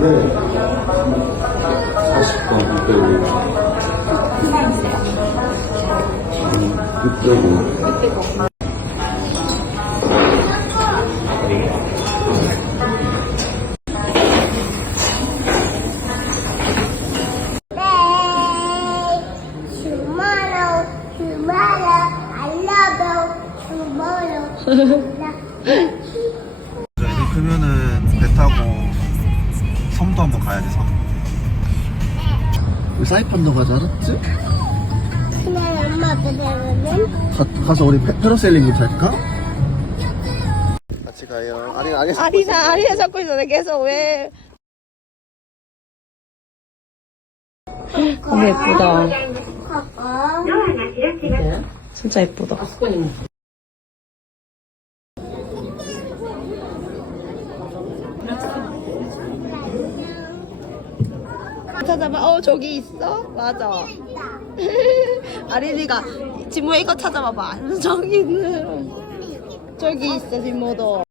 네. 40번 605. 음, 605. Tomorrow, 가자 알았지? 그냥 엄마 그대로는 가, 가서 우리 페, 페러셀링 탈까? 같이 가요. 아니 아니. 아리나 아리나 잡고 있어. 계속 왜? 너무 예쁘다. 진짜 예쁘다. 찾아봐. 어 저기 있어? 맞아. 아린이가 지모야 이거 찾아봐봐. 저기 있는 저기 있어 지모도.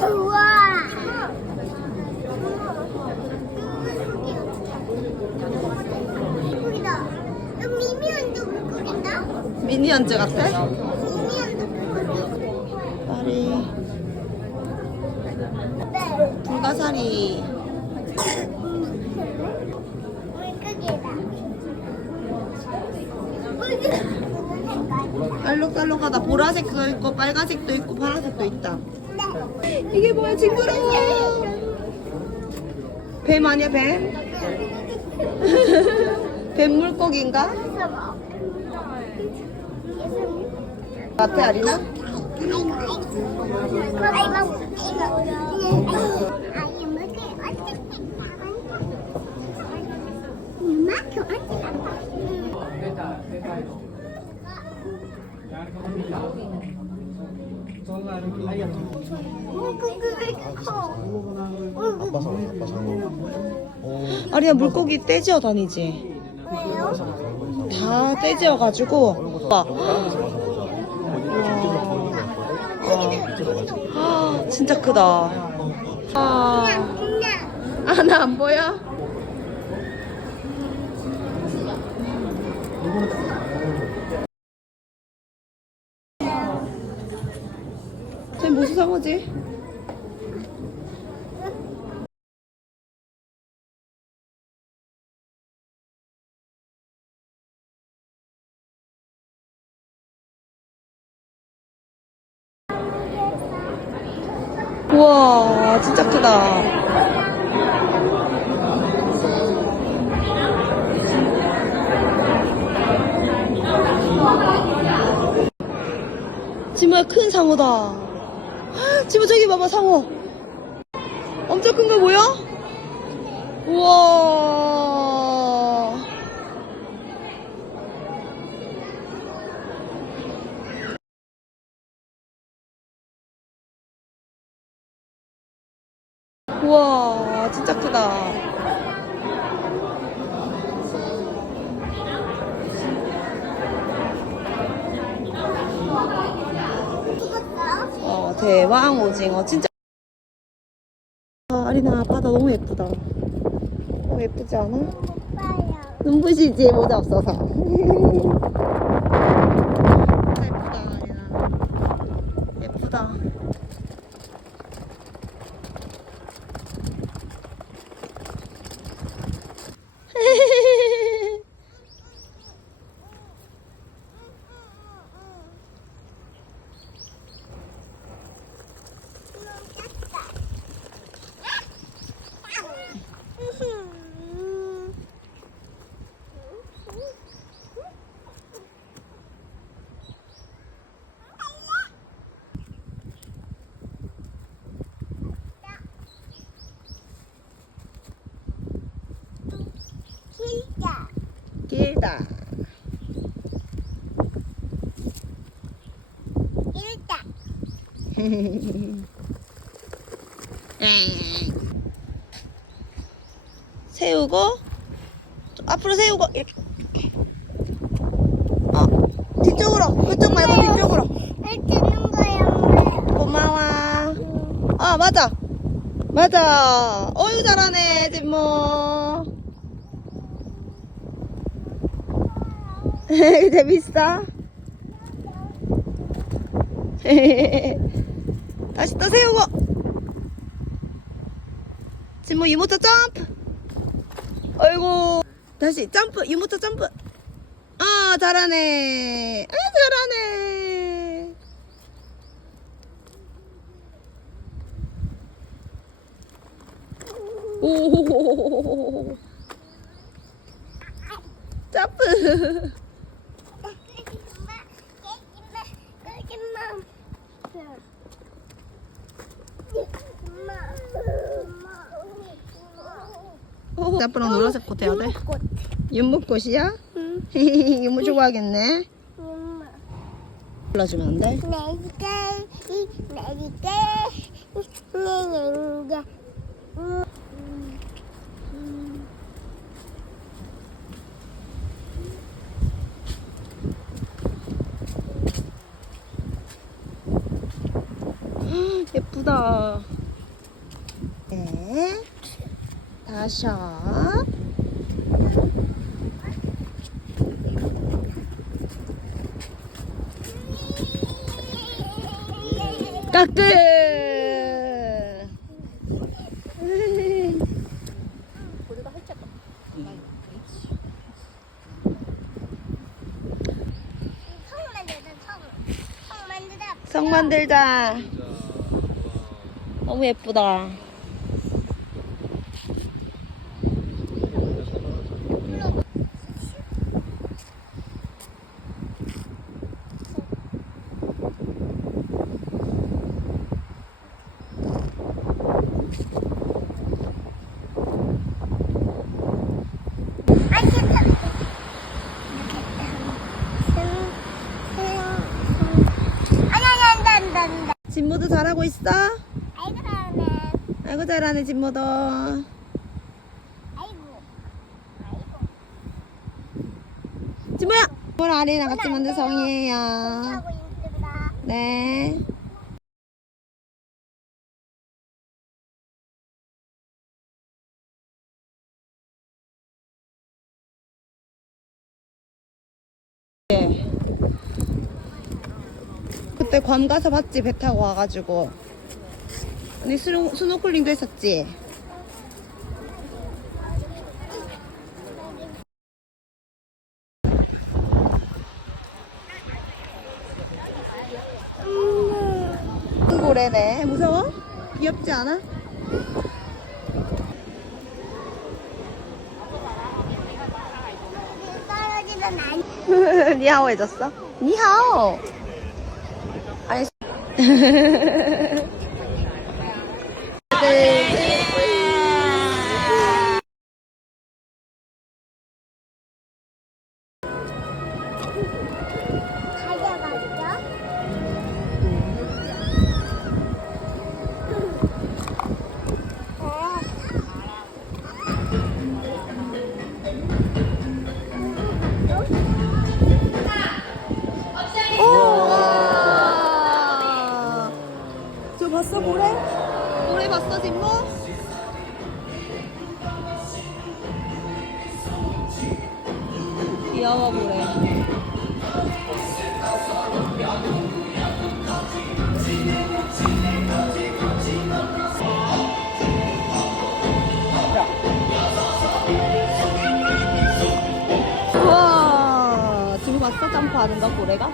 우와. 물고기다. 여기 미미언도 물고기다. 미니언즈 같아? 파리 네. 불가사리. 알록달록하다. 보라색도 있고 빨간색도 있고 파란색도 있다. 이게 뭐야 징그러워. 뱀 아니야 뱀? 뱀 물고기인가? 같아 아리나? 아빠 상어 아빠 상어. 어. 아리나 물고기 떼지어 다니지. 다 떼지어가지고. 와. 아, 진짜 크다. 아, 아, 나 안 보여? 쟤 무슨 상어지? 크다. 지모야 큰 상어다. 지모 저기 봐봐 상어. 엄청 큰거 보여? 우와. 우와, 진짜 크다. 어, 대왕 오징어 진짜. 아, 아리나 바다 너무 예쁘다. 너무 예쁘지 않아? 눈부시지 모자 없어서. 세우고 좀 앞으로 세우고 이렇게. 어 뒤쪽으로 그쪽 말고 뒤쪽으로. 할 찍는 거야, 엄마. 고마워. 아 맞아. 맞아. 어유 잘하네 진모. 재밌어 다시 또 세우고 진모 유모차 점프. 어이구 다시 점프 유모차 점프. 아 잘하네. 아 잘하네. 오 점프 앞으로 노란색 꽃 해야 돼 윤목꽃이야? 응. 윤목 좋아하겠네 엄마. 불러주면 안 돼? 내리게, 내리게, 내리게. 음. 예쁘다. 네. 다셔. 까끄. 성 만들자, 성. 성 만들자. 성 만들자. 너무 예쁘다. 아, 괜찮아. 성, 성, 아니, 아니, 안 돼, 안 돼, 안 돼. 진모도 잘하고 있어? 아이고, 잘하네. 아이고. 아이고. 진모야. 오늘 아리랑 같이 만든 성이에요. 네. 예. 그때 괌 가서 봤지 배 타고 와가지고 언니 스노, 스노클링도 했었지 큰 고래네 무서워? 귀엽지 않아? 니하오 해줬어? 니하오 아니 네. 거 고래가?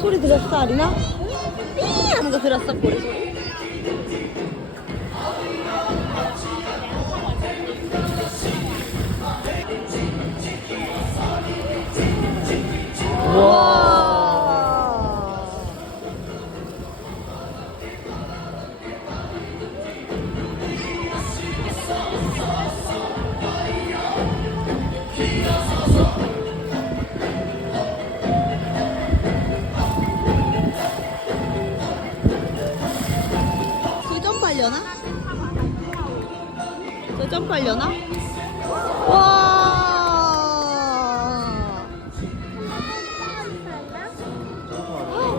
소리 들었어 아리나? 삐 하는 거 들었어 고래 소리? 우와 저 점프하려나? 와!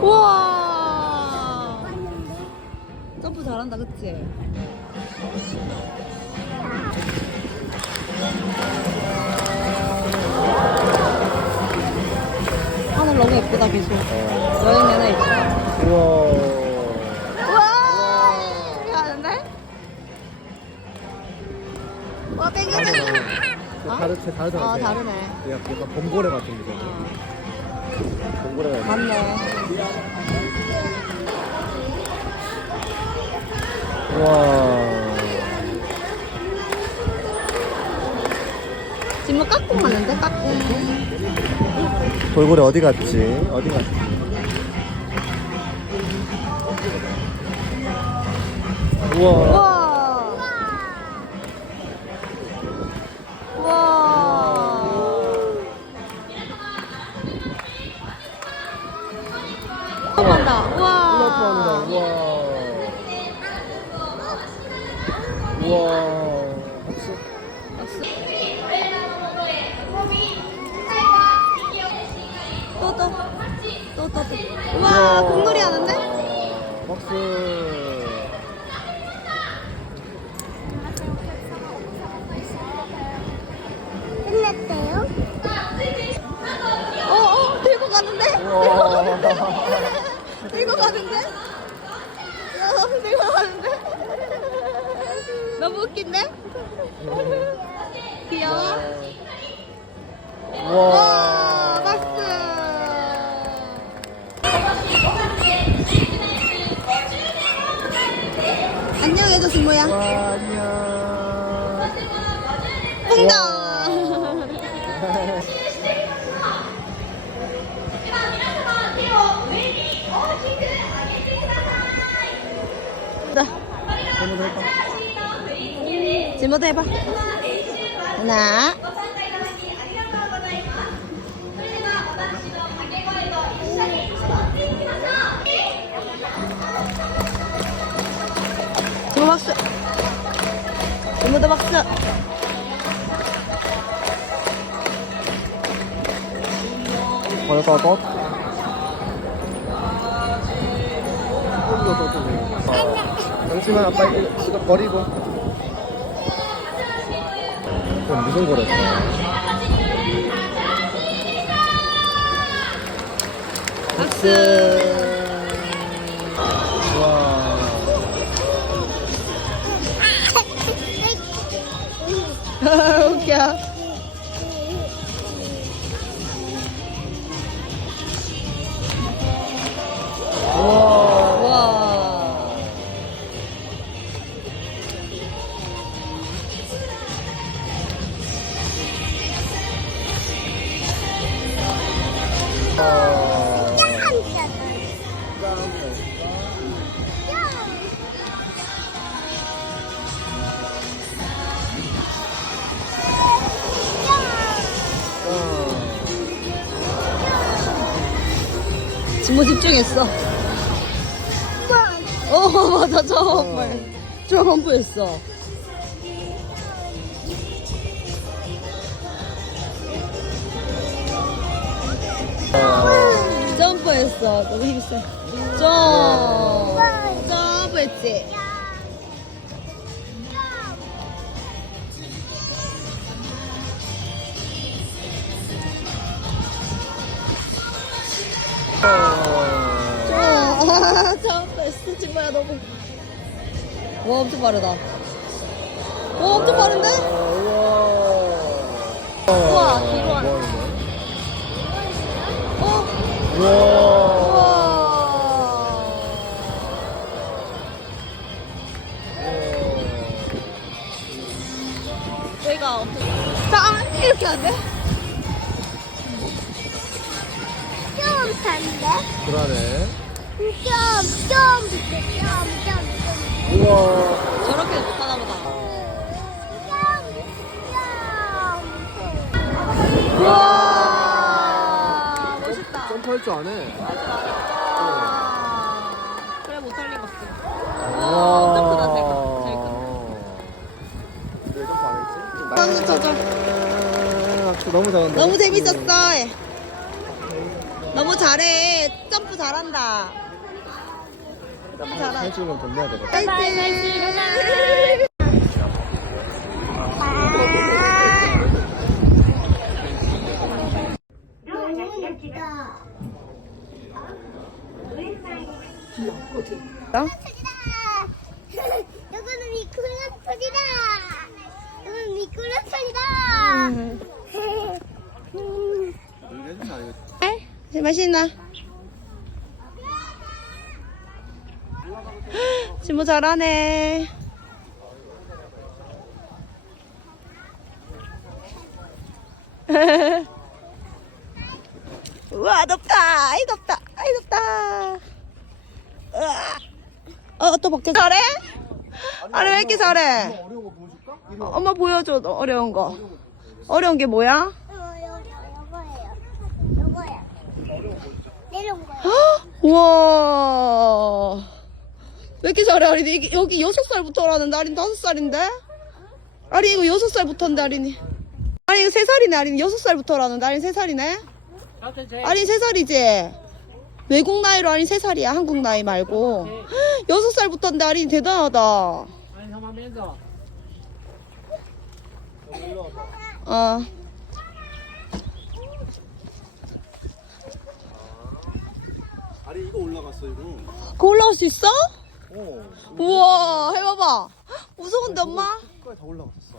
우와! 점프 잘한다, 그치? 하늘 너무 예쁘다, 계속. 여행 내내. 우와. 우와! 와, 땡겨지 다르, 제 다르잖 아, 다르네. 약간, 약간 범고래 같은 거잖아. 범고래가 있네. 맞네. 우와. 지금 뭐 까꿍 하는데, 까꿍. 돌고래 어디 갔지? 어디 갔지? 우와. 우와! 와, 공놀이 하는데? 박수. 끝났대요? 어, 어, 들고 가는데? 우와. 들고 가는데? 어, 들고 가는데? 너무 웃긴데? 귀여워? 와, 안녕 해줘, 승모야. 와, 안녕. 뽕당! 자, 지모도 해봐. 하나, 박수. 지모도 박수. 벌써 또? 잠시만 아빠 이거 버리고 그럼 무슨 거랬어? 박수. 웃겨. 우 집중했어. 어, 맞아. 점프. 점프했어. 점프했어. 너무 힘세. 점. 점프했지. 아, 점프했어. 정말 너무. 와, 엄청 빠르다. 와, 엄청 빠른데? 우와, 뒤로 하네. 어? 우와. 저희가 엄청. 자, 이렇게 안 돼? 좀 산대? 그러네 좀, 우와 저렇게 못하나 보다. 좀. 우와. 멋있다. 점프할 줄 아네 와. 그래, 점프다, 잘 컸네. 짱짱 짜자. 박수 너무 잘한다. 너무 재밌었어. 너무 잘해. 점프 잘한다. 점프 잘한다. 사진 찍으면 돈 내야 되거든. 파이팅! 이거는 미꾸라지다. 이거는 미꾸라지다. 음. 제 맛있나? 진모 잘하네. 우와 덥다. 아이 덥다. 아이 덥다. 으아. 어, 또 벗겨. 잘해? 아니 왜 이렇게 잘해? 엄마 보여줘 어려운 거. 어려운 게 뭐야? 어. 내려온 거예요. 우와. 왜 이렇게 잘해, 아린이? 이게 여기 여섯 살부터라는데, 아린 다섯 살인데? 아린 이거 여섯 살부터인데, 아린이. 아린 이거 세 살이네, 아린 여섯 살부터라는데, 아린 세 살이네? 아린 세 살이지? 외국 나이로 아린 세 살이야, 한국 나이 말고. 여섯 살부터인데, 아린 대단하다. 어. 아리 이거 올라갔어 이거. 그거 올라올 수 있어? 어. 우와, 해봐봐. 무서운데, 엄마? 끝까지 다 올라갔었어.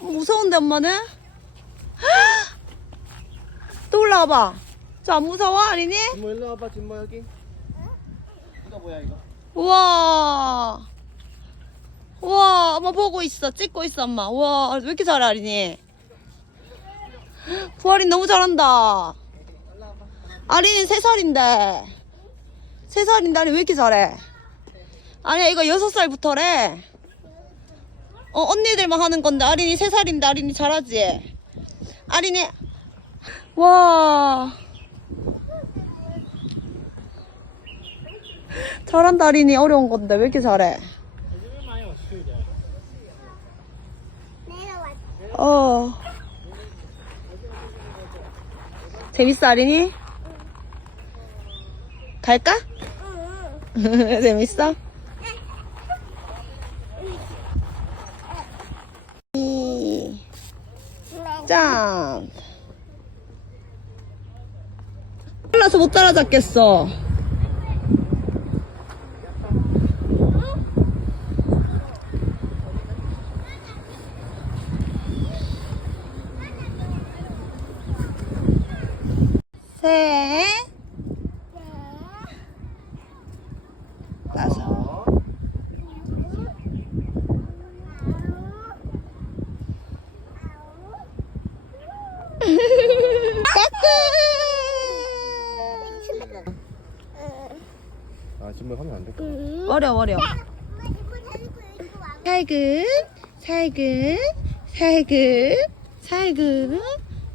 무서운데 엄마는? 또 올라와봐. 저 안 무서워 아린이? 진모 일로 와봐 진모 여기. 이거 뭐야 이거? 우와. 우와 엄마 보고 있어 찍고 있어 엄마. 우와 왜 이렇게 잘해 아린이? 부아린 너무 잘한다. 아린이 세 살인데 세 살인데 아린 왜 이렇게 잘해? 아니야 이거 여섯 살부터래. 어 언니들만 하는 건데 아린이 세 살인데 아린이 잘하지? 아린이 와 잘한다 아린이 어려운 건데 왜 이렇게 잘해? 어 재밌어 아린이? 갈까? 응. 재밌어? 이, 짠 못 따라잡겠어 셋 다섯 어. 아 진모 하면 안 될까? 어려 어려. 살금 살금 살금 살금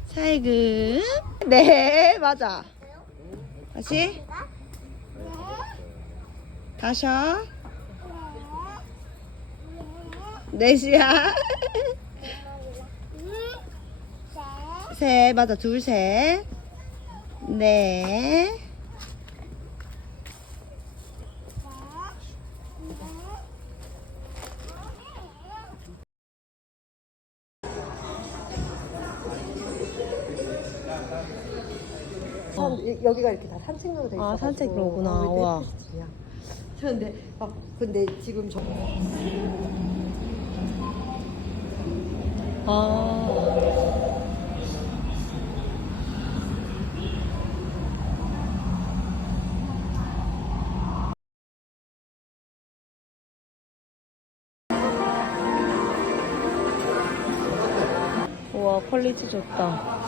살금. 네 맞아. 다시. 다셔 넷이야. 셋 맞아. 둘 셋 네 여기가 이렇게 다 산책로로 돼 있어. 아, 산책로구나. 와. 근데 아, 근데 지금 저 아. 퀄리티 좋다.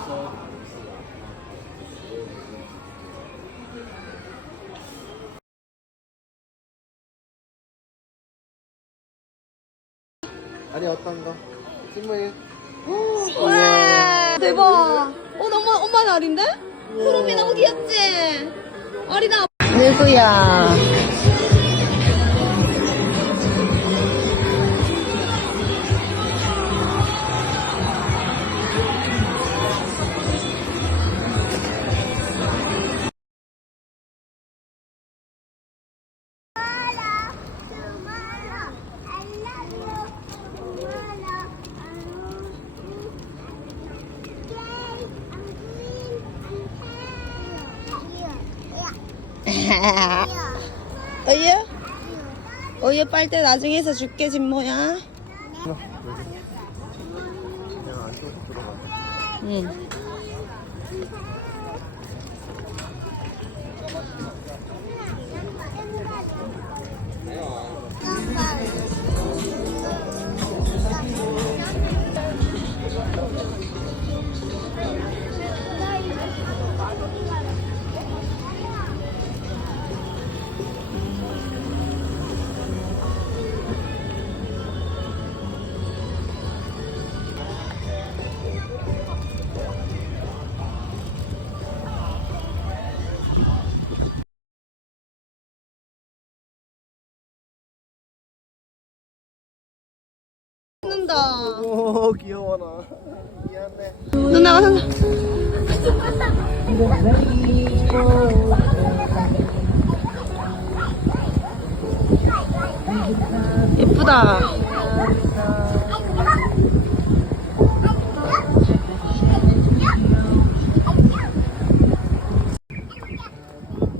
어유 빨대 나중에 해서 줄게 진모야. 그 냥 안쪽으로 들어가. 응. 는다. 오 귀여워 나. 미안해. 누나가 누나. 예쁘다.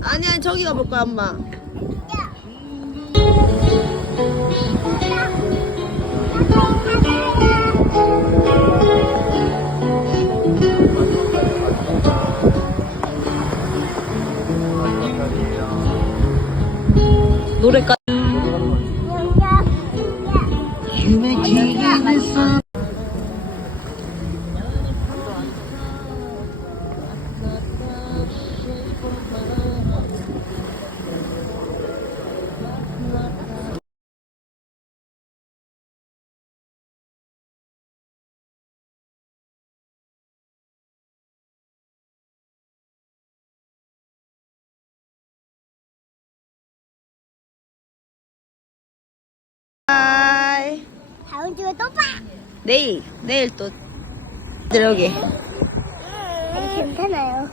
아니 아니 저기 가볼 거야 엄마. 노 내일 내일 또 여기. 괜찮아요.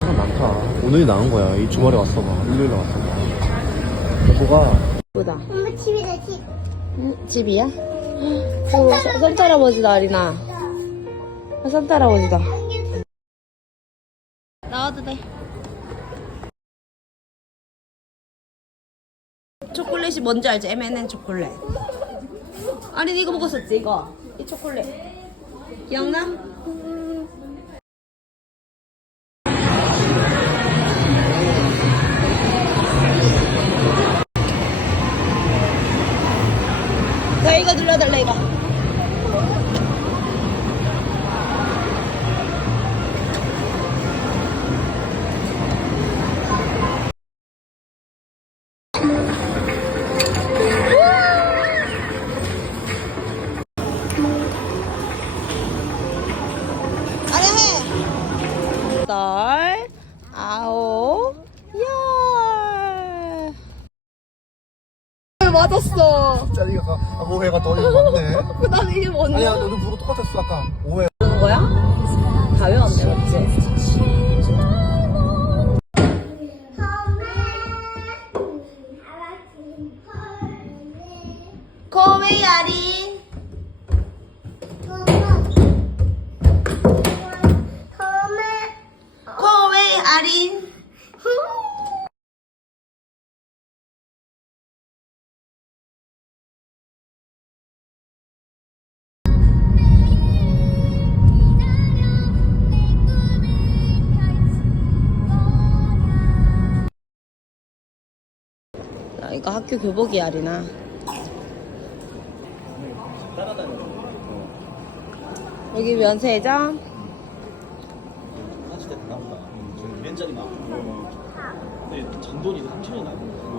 사람 많다. 오늘이 나은 거야. 이 주말에 왔어 봐. 일요일에 왔어 봐. 여보가 예쁘다. 엄마 집이다 집. 응, 집이야? 어, 사- 산타 할아버지다 아리나. 아, 산타 할아버지다. 나와도 돼. 초콜릿이 뭔지 알지? M&M 초콜릿. 아린 이거 먹었었지 이거. 이 초콜릿. 기억나? 자 이거 눌러달래 이거. 해가 더 많네. 난 이게 뭔데? 아니야 너도 부고 똑같았어 아까. 아, 이거 학교 교복이 아리나. 여기 면세점. 사실 때 나온다. 지금 맨자리 나오고. 근데 잔돈이 3천이 나오는 거야.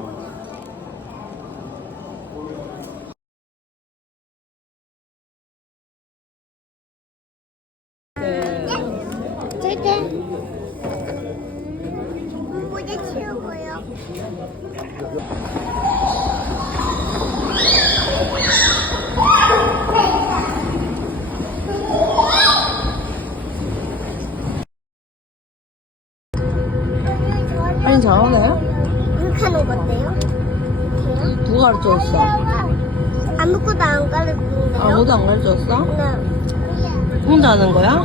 절대. 모자 치우고요. 아니, 잘하네. 이렇게 하는 거 어때요? 누가 가르쳐줬어? 아무것도 안 가르치는데요? 아무도 안 가르쳐줬어? 네. 혼자 하는 거야?